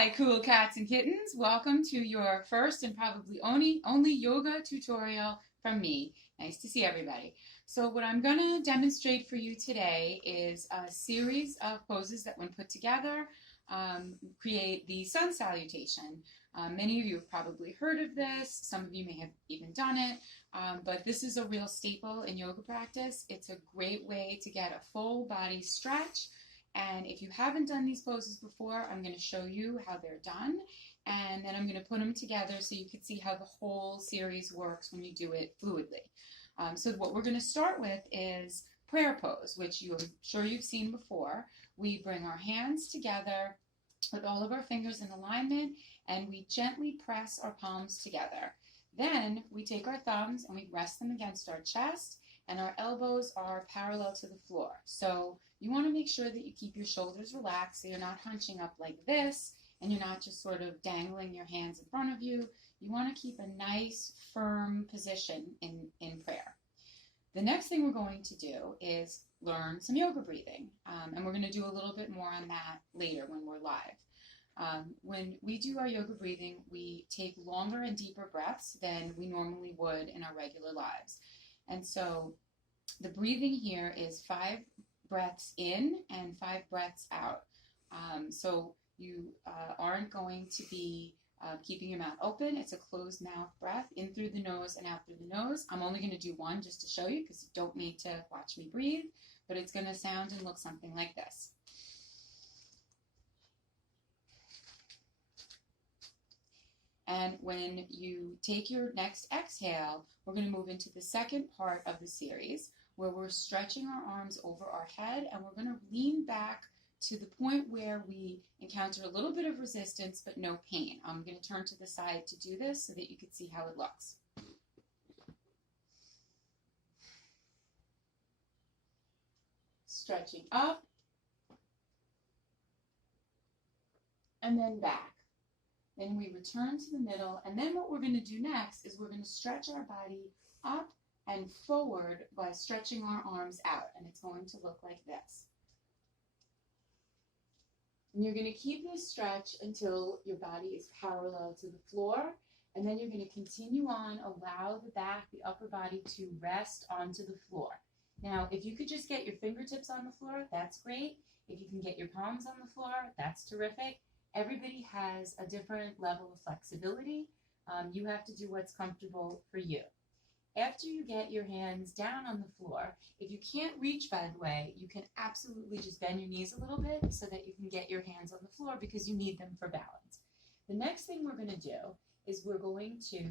Hi, cool cats and kittens. Welcome to your first and probably only yoga tutorial from me. Nice to see everybody. So what I'm going to demonstrate for you today is a series of poses that when put together create the sun salutation. Many of you have probably heard of this. Some of you may have even done it, but this is a real staple in yoga practice. It's a great way to get a full body stretch. And if you haven't done these poses before, I'm going to show you how they're done, and then I'm going to put them together so you can see how the whole series works when you do it fluidly. So what we're going to start with is prayer pose, which I'm sure you've seen before. We bring our hands together with all of our fingers in alignment, and we gently press our palms together. Then we take our thumbs and we rest them against our chest, and our elbows are parallel to the floor. So you want to make sure that you keep your shoulders relaxed so you're not hunching up like this, and you're not just sort of dangling your hands in front of you. You want to keep a nice, firm position in prayer. The next thing we're going to do is learn some yoga breathing, and we're going to do a little bit more on that later when we're live. When we do our yoga breathing, we take longer and deeper breaths than we normally would in our regular lives. And so the breathing here is 5 breaths in and 5 breaths out. So you aren't going to be keeping your mouth open. It's a closed mouth breath, in through the nose and out through the nose. I'm only going to do one just to show you because you don't need to watch me breathe, but it's going to sound and look something like this. And when you take your next exhale, we're going to move into the second part of the series where we're stretching our arms over our head, and we're going to lean back to the point where we encounter a little bit of resistance but no pain. I'm going to turn to the side to do this so that you can see how it looks. Stretching up and then back. Then we return to the middle, and then what we're going to do next is we're going to stretch our body up and forward by stretching our arms out, and it's going to look like this. And you're going to keep this stretch until your body is parallel to the floor, and then you're going to continue on, allow the back, the upper body to rest onto the floor. Now, if you could just get your fingertips on the floor, that's great. If you can get your palms on the floor, that's terrific. Everybody has a different level of flexibility. You have to do what's comfortable for you. After you get your hands down on the floor, if you can't reach, by the way, you can absolutely just bend your knees a little bit so that you can get your hands on the floor because you need them for balance. The next thing we're going to do is we're going to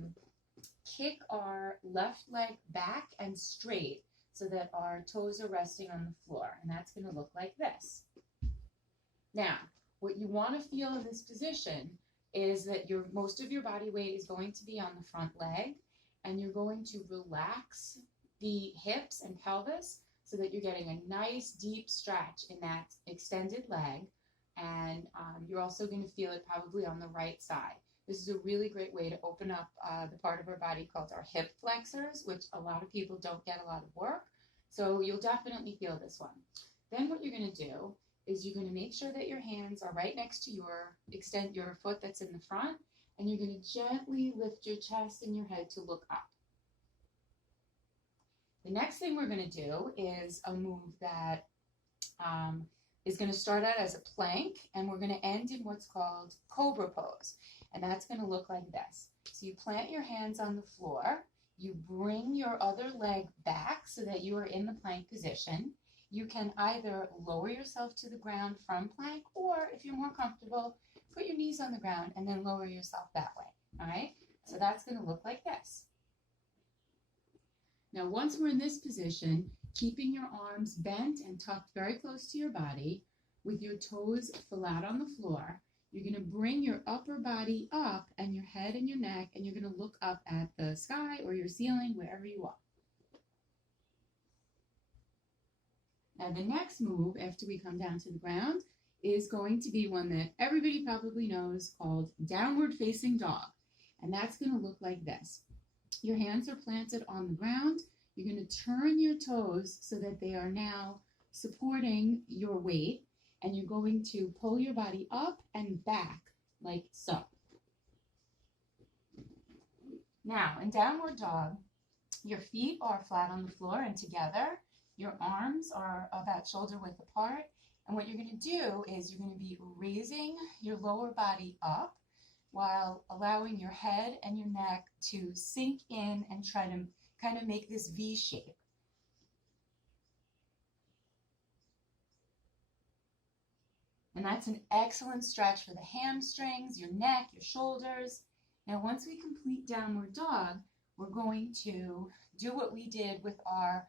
kick our left leg back and straight so that our toes are resting on the floor, and that's going to look like this. Now, what you want to feel in this position is that most of your body weight is going to be on the front leg, and you're going to relax the hips and pelvis so that you're getting a nice deep stretch in that extended leg, and you're also going to feel it probably on the right side. This is a really great way to open up the part of our body called our hip flexors, which a lot of people don't get a lot of work, so you'll definitely feel this one. Then what you're going to do is you're going to make sure that your hands are right next to extend your foot that's in the front, and you're going to gently lift your chest and your head to look up. The next thing we're going to do is a move that is going to start out as a plank, and we're going to end in what's called cobra pose, and that's going to look like this. So you plant your hands on the floor, you bring your other leg back so that you are in the plank position. You can either lower yourself to the ground from plank, or if you're more comfortable, put your knees on the ground and then lower yourself that way. All right? So that's going to look like this. Now, once we're in this position, keeping your arms bent and tucked very close to your body, with your toes flat on the floor, you're going to bring your upper body up and your head and your neck, and you're going to look up at the sky or your ceiling, wherever you are. Now, the next move after we come down to the ground is going to be one that everybody probably knows called downward facing dog. And that's going to look like this. Your hands are planted on the ground. You're going to turn your toes so that they are now supporting your weight, and you're going to pull your body up and back like so. Now, in downward dog, your feet are flat on the floor and together. Your arms are about shoulder width apart. And what you're going to do is you're going to be raising your lower body up while allowing your head and your neck to sink in and try to kind of make this V shape. And that's an excellent stretch for the hamstrings, your neck, your shoulders. Now, once we complete downward dog, we're going to do what we did with our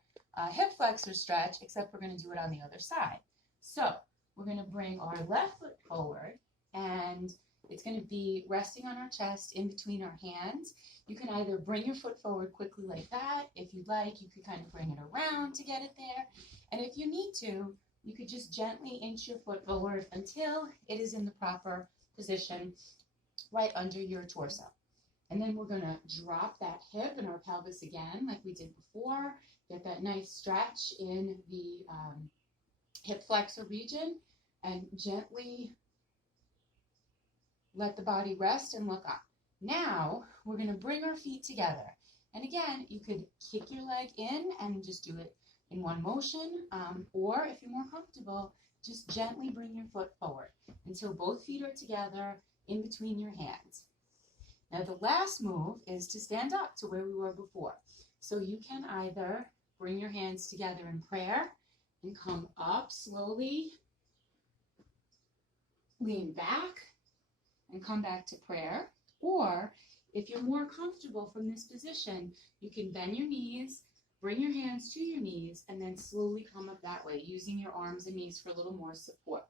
hip flexor stretch, except we're going to do it on the other side. So we're going to bring our left foot forward, and it's going to be resting on our chest in between our hands. You can either bring your foot forward quickly like that. If you'd like, you could kind of bring it around to get it there. And if you need to, you could just gently inch your foot forward until it is in the proper position right under your torso. And then we're going to drop that hip and our pelvis again like we did before. Get that nice stretch in the hip flexor region and gently let the body rest and look up. Now we're going to bring our feet together. And again, you could kick your leg in and just do it in one motion, or if you're more comfortable, just gently bring your foot forward until both feet are together in between your hands. Now the last move is to stand up to where we were before. So you can either bring your hands together in prayer and come up slowly, lean back and come back to prayer. Or if you're more comfortable from this position, you can bend your knees, bring your hands to your knees, and then slowly come up that way, using your arms and knees for a little more support.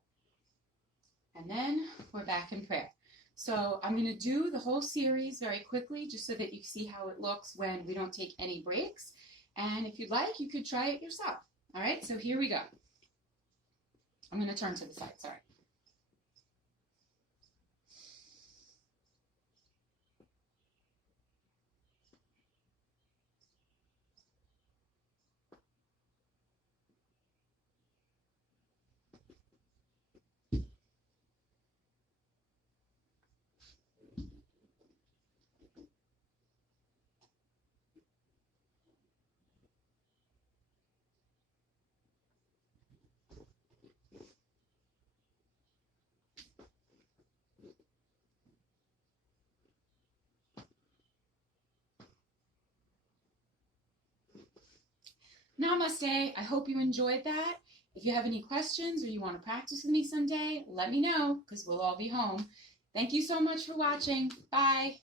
And then we're back in prayer. So I'm going to do the whole series very quickly just so that you see how it looks when we don't take any breaks. And if you'd like, you could try it yourself. All right, so here we go. I'm going to turn to the side, sorry. Namaste. I hope you enjoyed that. If you have any questions or you want to practice with me someday, let me know because we'll all be home. Thank you so much for watching. Bye.